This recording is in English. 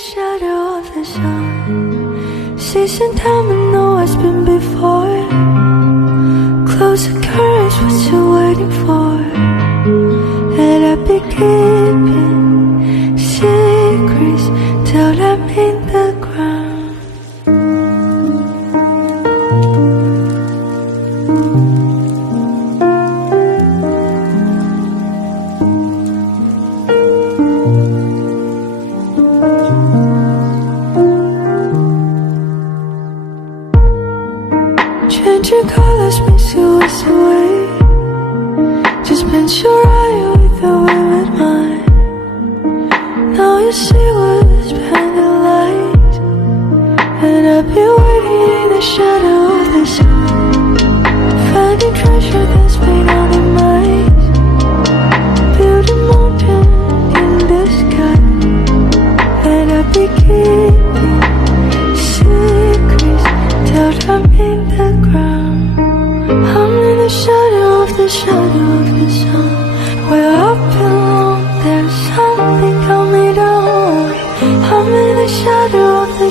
shadow of the sun, seizing time and know what's been before. Close the curtains, what you waiting for? And I'll be keeping secrets till I'm in the ground. Changing colors makes you waste away. Just bend your eye with the wind mine. Now you see what is behind the light. And I've been waiting in the shadow of the sun, finding treasure that's been on the mind. Build a mountain in the sky, and I'll be keeping secrets till I'm in the ground. I'm in the shadow of the sun, where I belong. There's something coming down. I'm in the shadow of the